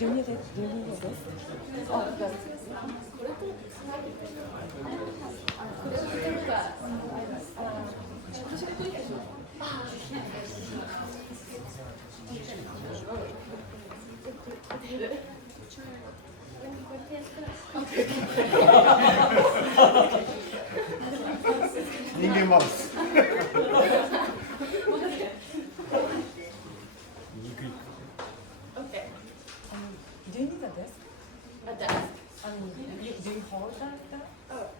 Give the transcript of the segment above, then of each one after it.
12です。あ、じゃあ人間マウス。Do you need a desk? A desk. Do you hold that? Oh.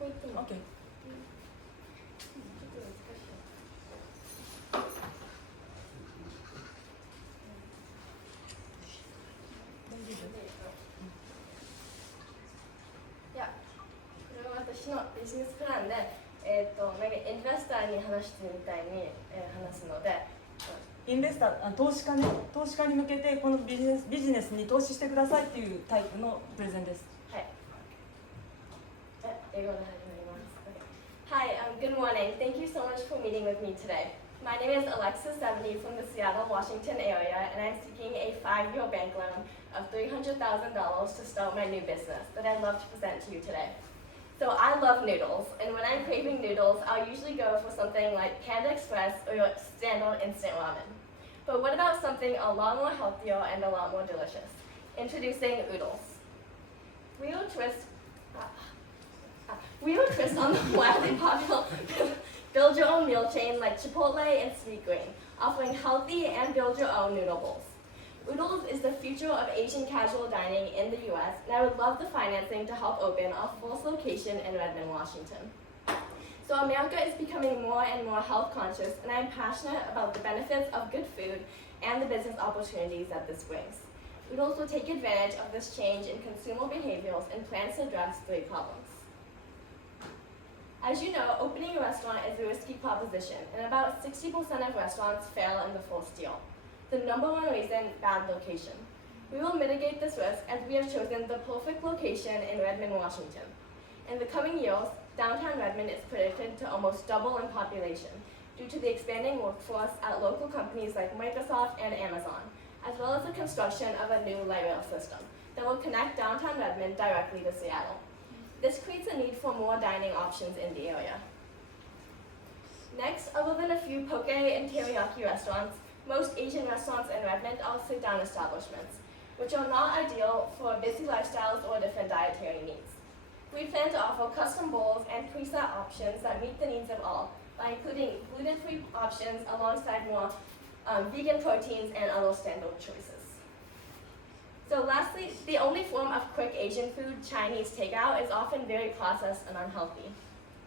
Okay. Yeah. これは私のビジネスプランで、なんかインベスターに話してるみたいに、話すので、インベスター、投資家ね、投資家に向けてこのビジネスに投資してくださいっていうタイプのプレゼンです。はい。英語で始まります。Okay. Hi, good morning. Thank you so much for meeting with me today. My name is Alexis 70 from the Seattle, Washington area, and I'm seeking a 5-year bank loan of $300,000 to start my new business that I'd love to present to you today. So I love noodles, and when I'm craving noodles, I'll usually go for something like Panda Express or your standard instant ramen. But what about something a lot more healthier and a lot more delicious? Introducing oodles. We will twist on the wildly popular build-your-own meal chain like Chipotle and Sweet Green, offering healthy and build-your-own noodle bowls. Oodles is the future of Asian casual dining in the U.S., and I would love the financing to help open our first location in Redmond, Washington. So America is becoming more and more health conscious, and I'm passionate about the benefits of good food and the business opportunities that this brings. Oodles will take advantage of this change in consumer behaviors and plans to address 3 problems. As you know, opening a restaurant is a risky proposition, and about 60% of restaurants fail in the first year. The number one reason, bad location. We will mitigate this risk as we have chosen the perfect location in Redmond, Washington. In the coming years, downtown Redmond is predicted to almost double in population due to the expanding workforce at local companies like Microsoft and Amazon, as well as the construction of a new light rail system that will connect downtown Redmond directly to Seattle. This creates a need for more dining options in the area. Next, other than a few poke and teriyaki restaurants, most Asian restaurants in Redmond are sit-down establishments, which are not ideal for busy lifestyles or different dietary needs. We plan to offer custom bowls and preset options that meet the needs of all, by including gluten-free options alongside more vegan proteins and other standard choices. So lastly, the only form of quick Asian food, Chinese takeout, is often very processed and unhealthy.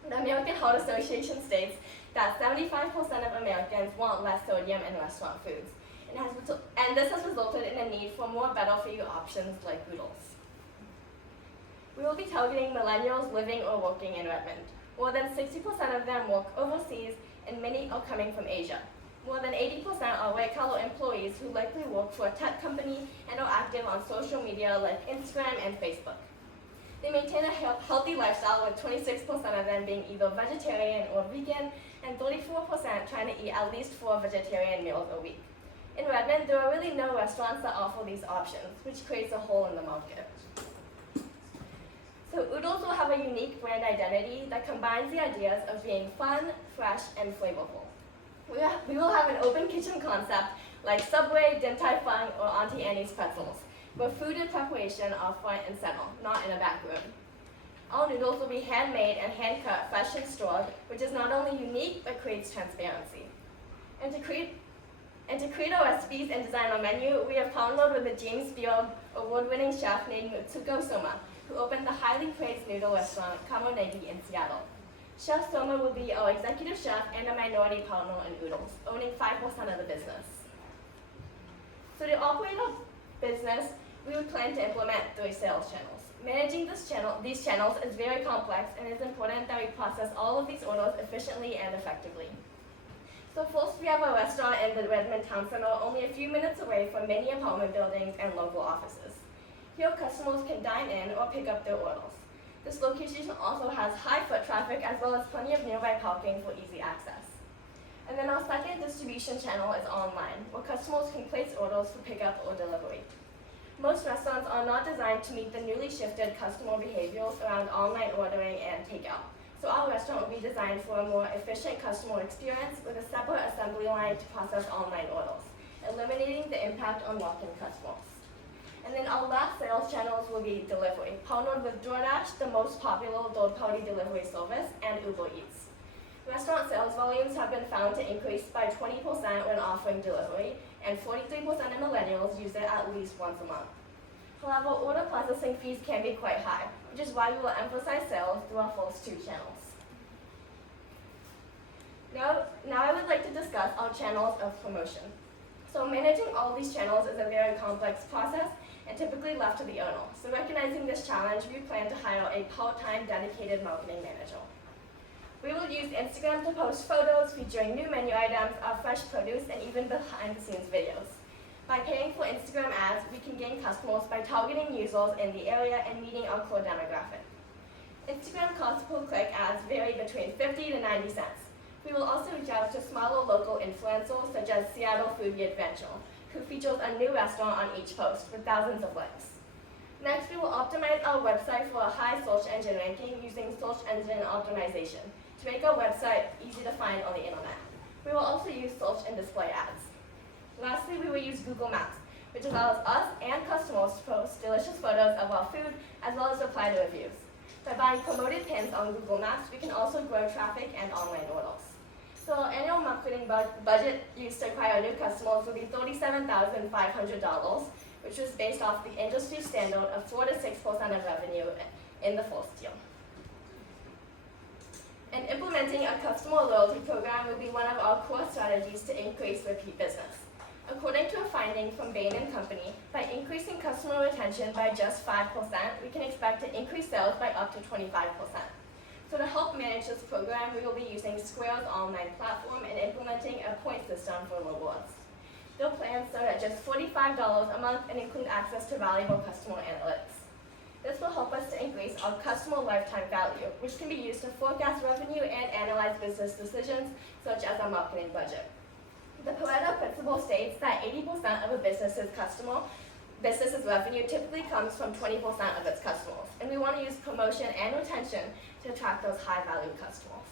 The American Heart Association states that 75% of Americans want less sodium in restaurant foods, and this has resulted in a need for more better-for-you options like oodles. We will be targeting millennials living or working in Redmond. More than 60% of them work overseas, and many are coming from Asia. More than 80% are white-collar employees who likely work for a tech company and are active on social media like Instagram and Facebook. They maintain a healthy lifestyle, with 26% of them being either vegetarian or vegan, and 34% trying to eat at least 4 vegetarian meals a week. In Redmond, there are really no restaurants that offer these options, which creates a hole in the market. So oodles will have a unique brand identity that combines the ideas of being fun, fresh, and flavorful. We will have an open kitchen concept like Subway, Din Tai Fung, or Auntie Annie's Pretzels, where food and preparation are front and center, not in a back room. All noodles will be handmade and hand-cut, fresh and stored, which is not only unique, but creates transparency. And to create our recipes and design our menu, we have partnered with a James Beard award-winning chef named Mutsuko Soma, who opened the highly praised noodle restaurant Kamonegi in Seattle. Chef Soma will be our executive chef and a minority partner in Oodles, owning 5% of the business. So to operate our business, we would plan to implement 3 sales channels. Managing these channels is very complex, and it's important that we process all of these orders efficiently and effectively. So first, we have a restaurant in the Redmond Town Center, only a few minutes away from many apartment buildings and local offices. Here, customers can dine in or pick up their orders. This location also has high foot traffic, as well as plenty of nearby parking for easy access. And then our second distribution channel is online, where customers can place orders for pickup or delivery. Most restaurants are not designed to meet the newly shifted customer behaviors around online ordering and takeout. So our restaurant will be designed for a more efficient customer experience with a separate assembly line to process online orders, eliminating the impact on walk-in customers. And then our last sales channels will be delivery, partnered with DoorDash, the most popular third-party delivery service, and Uber Eats. Restaurant sales volumes have been found to increase by 20% when offering delivery, and 43% of millennials use it at least once a month. However, order processing fees can be quite high, which is why we will emphasize sales through our first two channels. Now I would like to discuss our channels of promotion. So managing all these channels is a very complex process and typically left to the owner. So recognizing this challenge, we plan to hire a part-time dedicated marketing manager. We will use Instagram to post photos featuring new menu items, our fresh produce, and even behind-the-scenes videos. By paying for Instagram ads, we can gain customers by targeting users in the area and meeting our core demographic. Instagram cost per click ads vary between 50 to 90 cents. We will also reach out to smaller local influencers such as Seattle Foodie Adventure, who features a new restaurant on each post with thousands of links. Next, we will optimize our website for a high search engine ranking using search engine optimization to make our website easy to find on the internet. We will also use search and display ads. Lastly, we will use Google Maps, which allows us and customers to post delicious photos of our food as well as reply to reviews. By buying promoted pins on Google Maps, we can also grow traffic and online orders. So our annual marketing budget used to acquire new customers will be $37,500, which is based off the industry standard of 4 to 6% of revenue in the first year. And implementing a customer loyalty program will be one of our core strategies to increase repeat business. According to a finding from Bain & Company, by increasing customer retention by just 5%, we can expect to increase sales by up to 25%. So to help manage this program, we will be using Square's online platform and implementing a point system for rewards. Their plans start at just $45 a month and include access to valuable customer analytics. This will help us to increase our customer lifetime value, which can be used to forecast revenue and analyze business decisions, such as our marketing budget. The Pareto principle states that 80% of a business's revenue typically comes from 20% of its customers, and we want to use promotion and retention to attract those high-value customers.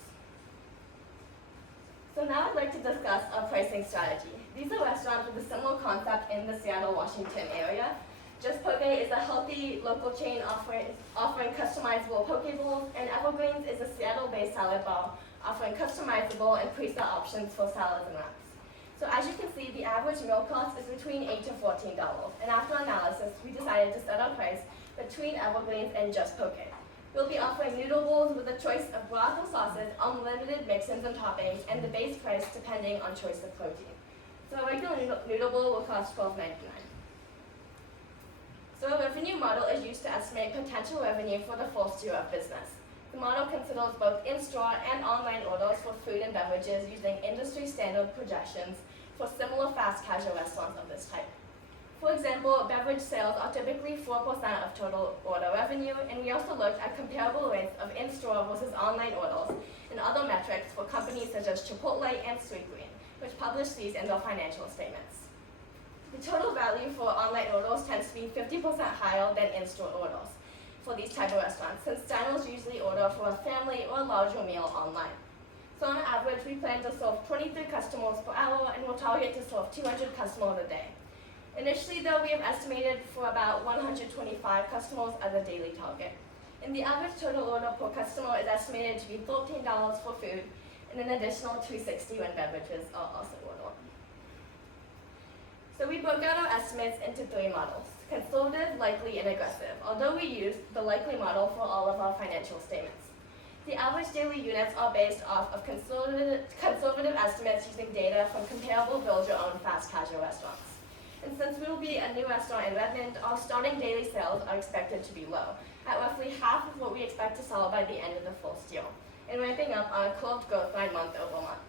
So now I'd like to discuss our pricing strategy. These are restaurants with a similar concept in the Seattle, Washington area. Just Poke is a healthy local chain offering customizable poke bowls, and Evergreens is a Seattle-based salad bar offering customizable and preset options for salads and wraps. So as you can see, the average meal cost is between $8 to $14, and after analysis, we decided to set our price between Evergreens and Just Poke. We'll be offering noodle bowls with a choice of broth or sauces, unlimited mix-ins and toppings, and the base price depending on choice of protein. So a regular noodle bowl will cost $12.99. So a revenue model is used to estimate potential revenue for the first year of business. The model considers both in-store and online orders for food and beverages using industry standard projections for similar fast casual restaurants of this type. For example, beverage sales are typically 4% of total order revenue, and we also looked at comparable rates of in-store versus online orders and other metrics for companies such as Chipotle and Sweetgreen, which publish these in their financial statements. The total value for online orders tends to be 50% higher than in-store orders for these type of restaurants, since diners usually order for a family or a larger meal online. So on average, we plan to serve 23 customers per hour, and we'll target to serve 200 customers a day. Initially, though, we have estimated for about 125 customers as a daily target. And the average total order per customer is estimated to be $13 for food, and an additional $2.60 when beverages are also ordered. So we broke out our estimates into 3 models: conservative, likely, and aggressive, although we used the likely model for all of our financial statements. The average daily units are based off of conservative estimates using data from comparable build-your-own fast casual restaurants. And since we will be a new restaurant in Redmond, our starting daily sales are expected to be low, at roughly half of what we expect to sell by the end of the first year, and ramping up on a curved growth line month over month.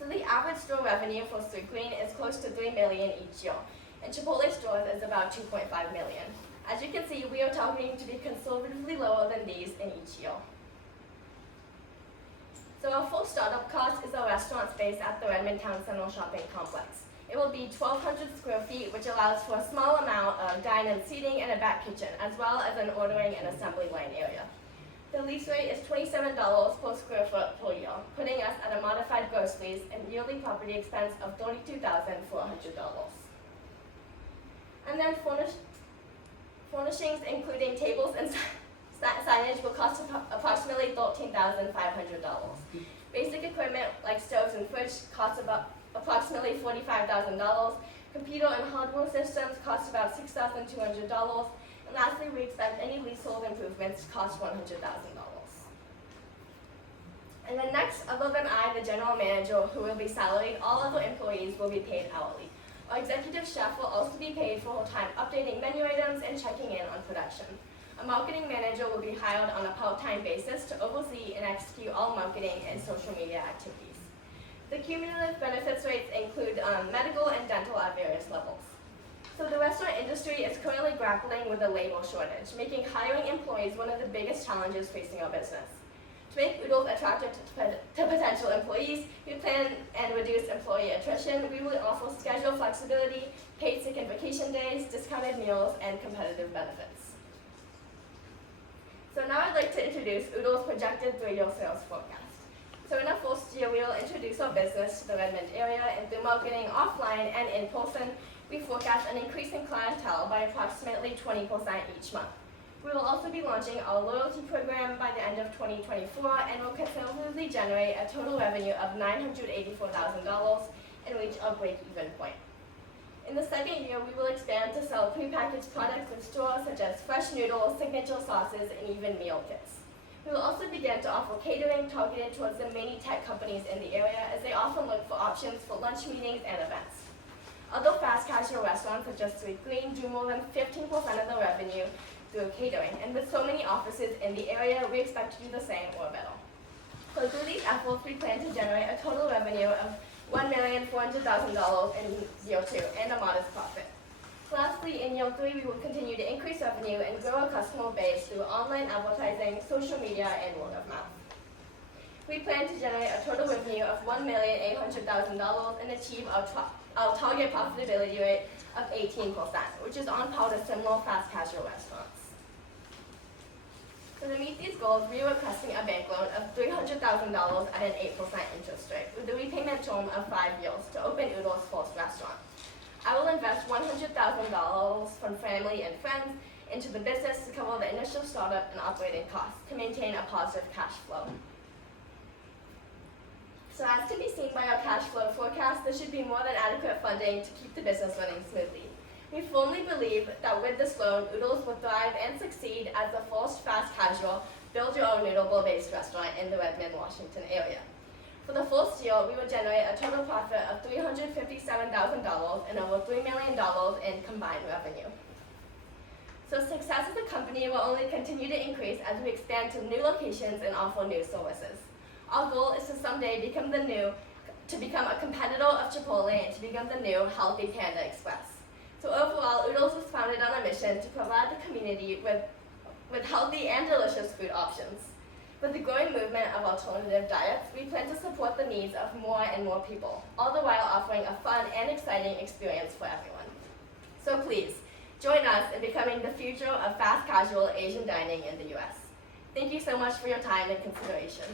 So the average store revenue for Sweetgreen is close to $3 million each year, and Chipotle stores is about $2.5 million. As you can see, we are targeting to be conservatively lower than these in each year. So our full startup cost is our restaurant space at the Redmond Town Center shopping complex. It will be 1,200 square feet, which allows for a small amount of dine-in seating and a back kitchen, as well as an ordering and assembly line area. The lease rate is $27 per square foot per year, putting us at a modified gross lease and yearly property expense of $32,400. And then furnishings, including tables and signage, will cost approximately $13,500. Basic equipment like stoves and fridge costs about approximately $45,000. Computer and hardware systems cost about $6,200. And lastly, we expect any leasehold improvements to cost $100,000. And then next, other than I, the general manager, who will be salaried, all other employees will be paid hourly. Our executive staff will also be paid for her time updating menu items and checking in on production. A marketing manager will be hired on a part-time basis to oversee and execute all marketing and social media activities. The cumulative benefits rates include medical and dental at various levels. So the restaurant industry is currently grappling with a labor shortage, making hiring employees one of the biggest challenges facing our business. To make Oodles attractive to potential employees, we plan and reduce employee attrition. We will offer schedule flexibility, paid sick and vacation days, discounted meals, and competitive benefits. So now I'd like to introduce Oodles' projected 3-year sales forecast. So in our first year, we will introduce our business to the Redmond area, and through marketing offline and in person, we forecast an increase in clientele by approximately 20% each month. We will also be launching our loyalty program by the end of 2024 and will consecutively generate a total revenue of $984,000 and reach our break-even point. In the second year, we will expand to sell prepackaged products in stores such as fresh noodles, signature sauces, and even meal kits. We will also begin to offer catering targeted towards the many tech companies in the area, as they often look for options for lunch meetings and events. Other fast casual restaurants such as Sweet Green do more than 15% of the revenue through catering, and with so many offices in the area, we expect to do the same or better. So through these efforts, we plan to generate a total revenue of $1,400,000 in year 2 and a modest profit. Lastly, in year 3, we will continue to increase revenue and grow our customer base through online advertising, social media, and word of mouth. We plan to generate a total revenue of $1,800,000 and achieve our target profitability rate of 18%, which is on par with similar fast casual restaurants. So to meet these goals, we are requesting a bank loan of $300,000 at an 8% interest rate, with a repayment term of 5 years to open Oodles' first restaurant. I will invest $100,000 from family and friends into the business to cover the initial startup and operating costs to maintain a positive cash flow. So as can be seen by our cash flow forecast, there should be more than adequate funding to keep the business running smoothly. We firmly believe that with this loan, Oodles will thrive and succeed as the first fast casual, build-your-own-noodle-based restaurant in the Redmond, Washington area. For the first year, we will generate a total profit of $357,000 and over $3 million in combined revenue. So success of the company will only continue to increase as we expand to new locations and offer new services. Our goal is to someday become a competitor of Chipotle and to become the new Healthy Panda Express. So overall, Oodles was founded on a mission to provide the community with healthy and delicious food options. With the growing movement of alternative diets, we plan to support the needs of more and more people, all the while offering a fun and exciting experience for everyone. So please, join us in becoming the future of fast casual Asian dining in the U.S. Thank you so much for your time and consideration.